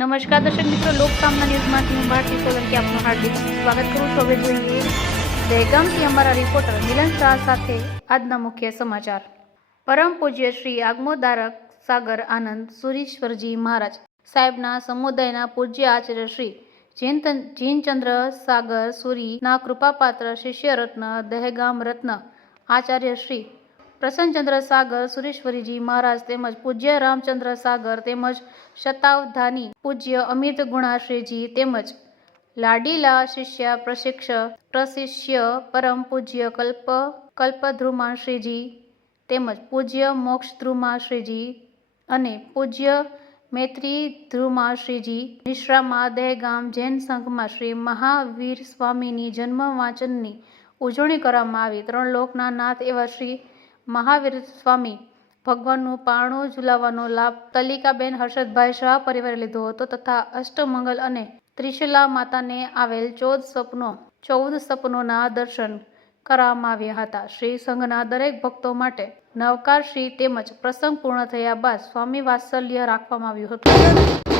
નમસ્કાર દર્શક મિત્રો, લોકસામના ન્યૂઝમાંથી હું ભારતી સોલંકી આપનું હાર્દિક સ્વાગત કરું છું. હવે જોઈએ દહેગામથી અમારા રિપોર્ટર મિલન શાહ સાથે આજના મુખ્ય સમાચાર. પરમ પૂજ્ય શ્રી આગમોદારક સાગર આનંદ સુરીશ્વરજી મહારાજ સાહેબના સમુદાયના પૂજ્ય આચાર્ય શ્રી જીનચંદ્ર સાગર, સુરીના કૃપાપાત્ર શિષ્ય રત્ન દહેગામ રત્ન આચાર્ય શ્રી પ્રસન્નચંદ્ર સાગર, સુરેશ્વરીજી મહારાજ તેમજ પૂજ્ય રામચંદ્ર સાગર તેમજ શતાવધાની પૂજ્ય અમિત ગુણાશ્રીજી તેમજ લાડીલા શિષ્ય પ્રશિક્ષક પ્રશિષ્ય, પરમ પૂજ્ય કલ્પ કલ્પધ્રુમાશ્રીજી તેમજ પૂજ્ય મોક્ષધ્રુમાશ્રીજી અને પૂજ્ય મૈત્રી ધ્રુમાશ્રીજી નિશ્રામાં દહેગામ જૈન સંઘમાં શ્રી મહાવીર સ્વામીની જન્મ વાંચનની ઉજવણી કરવામાં આવી. ત્રણ લોકના નાથ એવા શ્રી મહાવીર સ્વામી ભગવાનનું પારણું ઝુલાવવાનો લાભ તલિકાબેન હર્ષદભાઈ શાહ પરિવારે લીધો હતો તથા અષ્ટમંગલ અને ત્રિશુલા માતાને આવેલ ચૌદ સપનો, ચૌદ સપનોના દર્શન કરવામાં આવ્યા હતા. શ્રી સંઘના દરેક ભક્તો માટે નવકાર શ્રી તેમજ પ્રસંગ પૂર્ણ થયા બાદ સ્વામી વાત્સલ્ય રાખવામાં આવ્યું હતું.